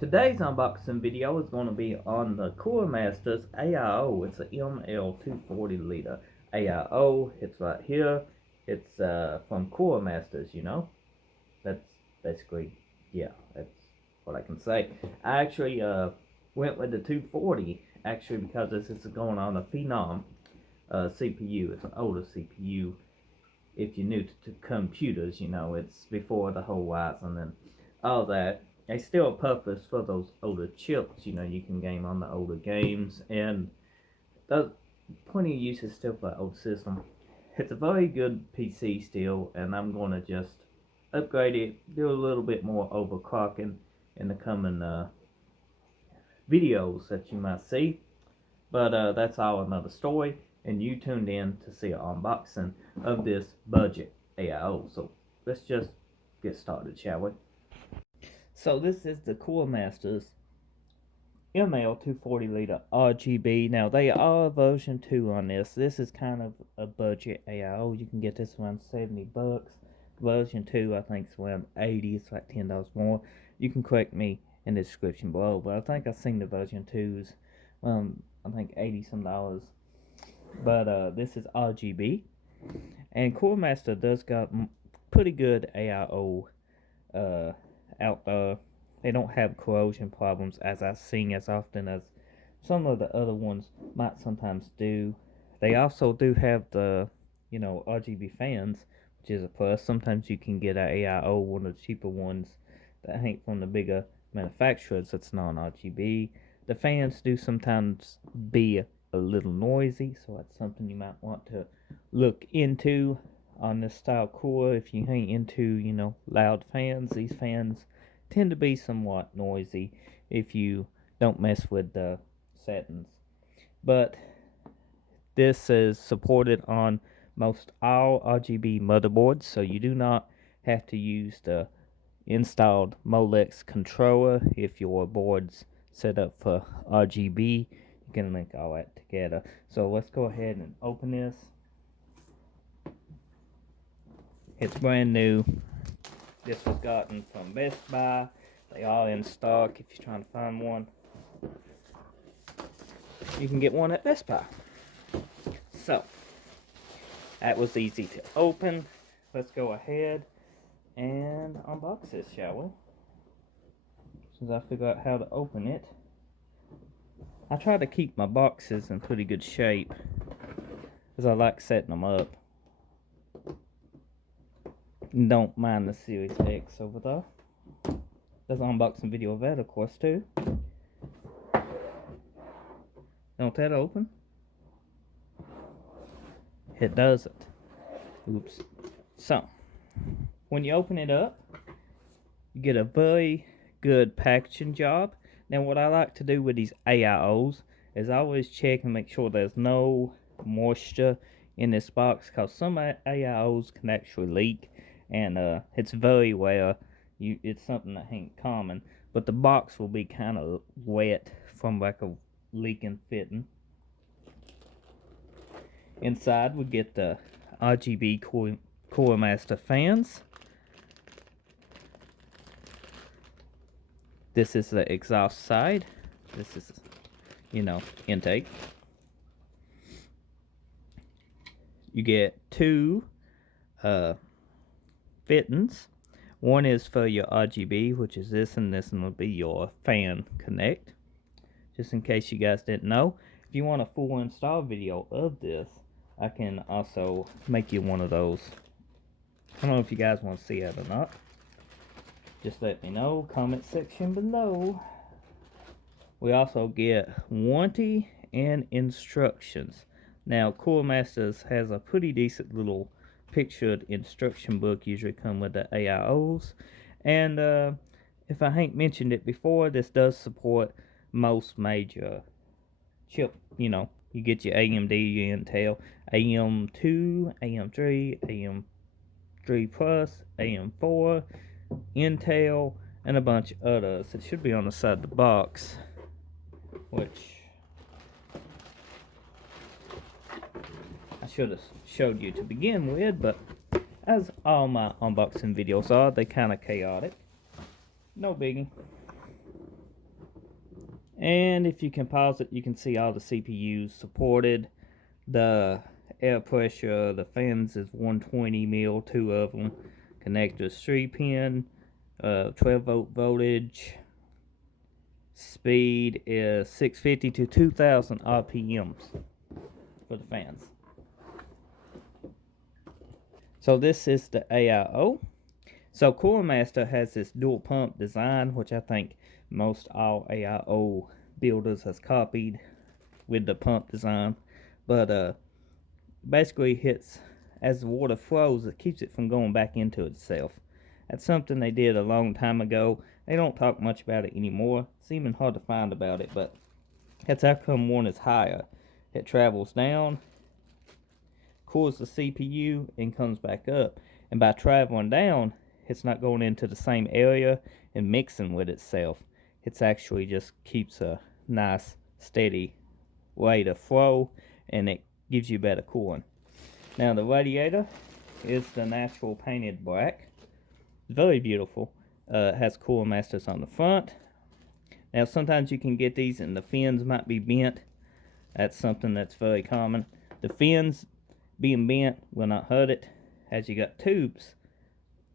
Today's unboxing video is going to be on the Cooler Master's AIO. It's a ML240L AIO. It's right here. It's from Cooler Masters, you know. That's basically, yeah, that's what I can say. I actually went with the 240, actually, because this is going on a Phenom CPU. It's an older CPU. If you're new to computers, you know, it's before the whole Ryzen and all that. It's still a purpose for those older chips. You know, you can game on the older games, and there's plenty of uses still for the old system. It's a very good PC still, and I'm going to just upgrade it, do a little bit more overclocking in the coming videos that you might see. But that's all another story, and you tuned in to see an unboxing of this budget AIO. So let's just get started, shall we? So this is the Cooler Master's ML240L RGB. Now they are version 2 on this. This is kind of a budget AIO. You can get this around $70. Version 2 I think is around $80. It's like $10 more. You can correct me in the description below, but I think I've seen the version 2s. I think $80 some. But this is RGB, and Cooler Master does got pretty good AIO out there. They don't have corrosion problems as I've seen as often as some of the other ones might sometimes do. They also do have the, you know, RGB fans, which is a plus. Sometimes you can get an AIO, one of the cheaper ones that ain't from the bigger manufacturers that's non-RGB. The fans do sometimes be a little noisy, so that's something you might want to look into on this style cooler. If you ain't into, you know, loud fans, these fans tend to be somewhat noisy if you don't mess with the settings. But this is supported on most all RGB motherboards, so you do not have to use the installed Molex controller if your board's set up for RGB. You can link all that together. So let's go ahead and open this. It's brand new. This was gotten from Best Buy. They are in stock if you're trying to find one. You can get one at Best Buy. So, that was easy to open. Let's go ahead and unbox this, shall we? Since I figure out how to open it. I try to keep my boxes in pretty good shape, because I like setting them up. Don't mind the Series X over there. There's an unboxing video of that, of course, too. Don't that open? It doesn't. Oops. So, when you open it up, you get a very good packaging job. Now, what I like to do with these AIOs is I always check and make sure there's no moisture in this box, because some AIOs can actually leak, and it's very rare. It's something that ain't common, but the box will be kind of wet from like a leaking fitting. Inside we get the RGB Cooler Master fans. This is the exhaust side. This is, you know, intake. You get two fittings. One is for your RGB, which is this, and this one will be your fan connect. Just in case you guys didn't know, if you want a full install video of this, I can also make you one of those. I don't know if you guys want to see it or not. Just let me know, comment section below. We also get warranty and instructions. Now, Cooler Masters has a pretty decent little pictured instruction book, usually come with the AIOs. And if I ain't mentioned it before, this does support most major chip. You know, you get your AMD, your Intel, AM2, AM3, AM3 Plus, AM4, Intel, and a bunch of others. It should be on the side of the box, which I should have showed you to begin with, but as all my unboxing videos are, they kind of chaotic. No biggie. And if you can pause it, you can see all the CPUs supported. The air pressure, the fans is 120 mil, 2 of them. Connectors 3-pin, 12-volt voltage. Speed is 650 to 2000 RPMs for the fans. So this is the AIO. So Cooler Master has this dual pump design, which I think most all AIO builders has copied with the pump design. But basically hits, as the water flows, it keeps it from going back into itself. That's something they did a long time ago. They don't talk much about it anymore. It's even hard to find about it, but that's how come one is higher. It travels down, cools the CPU, and comes back up. And by traveling down, it's not going into the same area and mixing with itself. It's actually just keeps a nice, steady way to flow, and it gives you better cooling. Now the radiator is the natural painted black. Very beautiful. It has Cooler Masters on the front. Now sometimes you can get these and the fins might be bent. That's something that's very common. The fins being bent will not hurt it, as you got tubes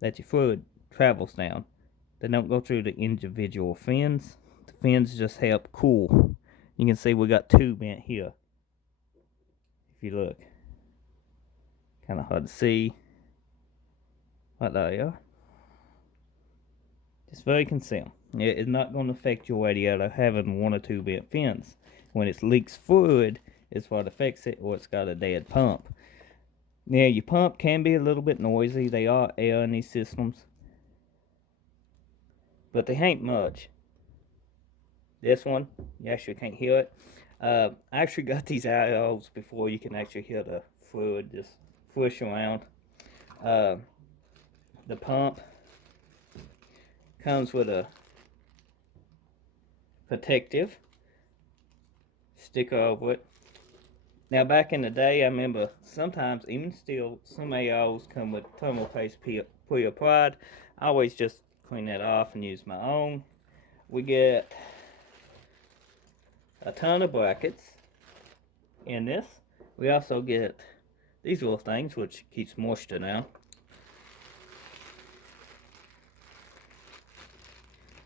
that your fluid travels down. They don't go through the individual fins. The fins just help cool. You can see we got two bent here. If you look. Kind of hard to see. Right there you are. It's very concealed. It is not going to affect your radiator having 1 or 2 bent fins. When it leaks fluid is what affects it, or it's got a dead pump. Now your pump can be a little bit noisy. They are air in these systems, but they ain't much. This one, you actually can't hear it. I actually got these AIOs before you can actually hear the fluid just flush around. The pump comes with a protective sticker over it. Now back in the day, I remember sometimes, even still, some AIOs come with thermal paste pre-applied. I always just clean that off and use my own. We get a ton of brackets in this. We also get these little things, which keeps moisture down.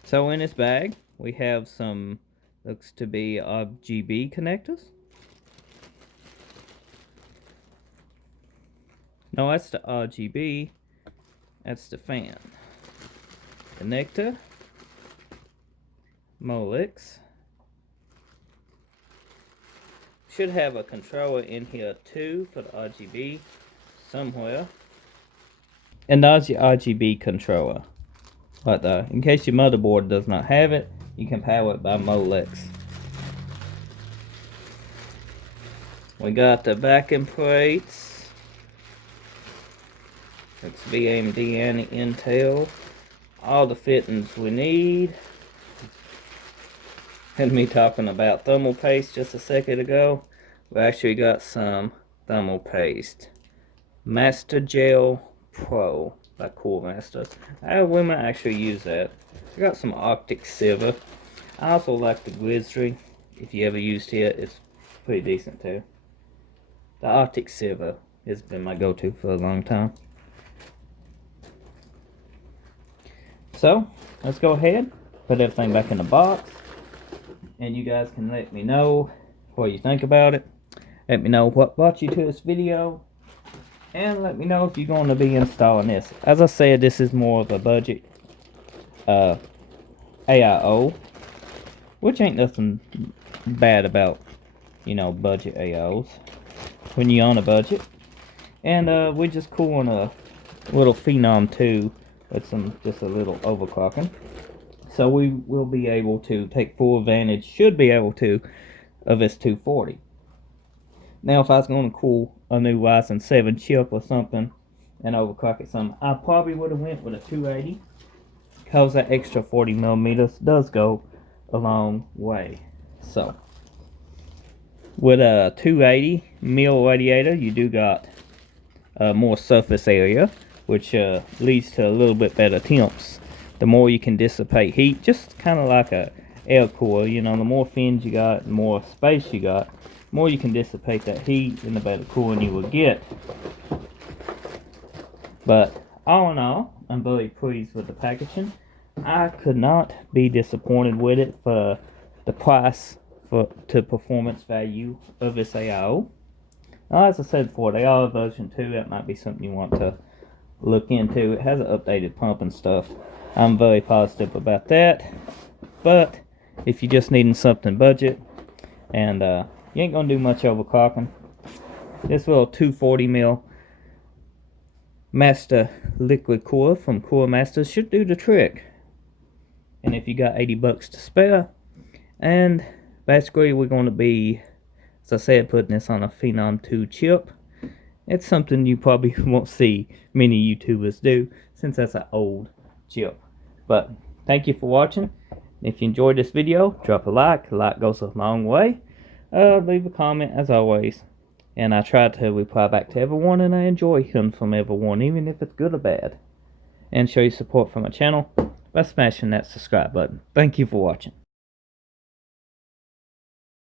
So in this bag, we have some, looks to be RGB connectors. No, that's the RGB. That's the fan. Connector. Molex. Should have a controller in here too for the RGB somewhere. And that's your RGB controller. Right there. In case your motherboard does not have it, you can power it by Molex. We got the backing plates. It's AMD and Intel. All the fittings we need. And me talking about thermal paste just a second ago. We actually got some thermal paste. Master Gel Pro by Cooler Master. We might actually use that. I got some Arctic Silver. I also like the Grizzly. If you ever used it, it's pretty decent too. The Arctic Silver has been my go-to for a long time. So, let's go ahead, put everything back in the box, and you guys can let me know what you think about it. Let me know what brought you to this video, and let me know if you're going to be installing this. As I said, this is more of a budget AIO, which ain't nothing bad about, you know, budget AIOs when you're on a budget. And we're just cooling a little Phenom 2 with some just a little overclocking. So we will be able to take full advantage, should be able to, of this 240. Now if I was going to cool a new Ryzen 7 chip or something and overclock it some, I probably would have went with a 280, because that extra 40 millimeters does go a long way. So with a 280 mil radiator, you do got more surface area, which leads to a little bit better temps. The more you can dissipate heat, just kind of like a air cooler. You know, the more fins you got, the more space you got, the more you can dissipate that heat, and the better cooling you will get. But all in all, I'm very pleased with the packaging. I could not be disappointed with it for the price to performance value of this AIO. Now, as I said before, they are version 2. That might be something you want to look into. It has an updated pump and stuff. I'm very positive about that. But if you're just needing something budget and you ain't gonna do much overclocking, this little 240mm Masterliquid cooler from Cooler Master should do the trick. And if you got $80 to spare, and basically we're going to be, as I said, putting this on a Phenom 2 chip. It's something you probably won't see many YouTubers do, since that's an old chip. But thank you for watching. If you enjoyed this video, drop a like. A like goes a long way. Leave a comment as always. And I try to reply back to everyone, and I enjoy hearing from everyone, even if it's good or bad. And show your support for my channel by smashing that subscribe button. Thank you for watching.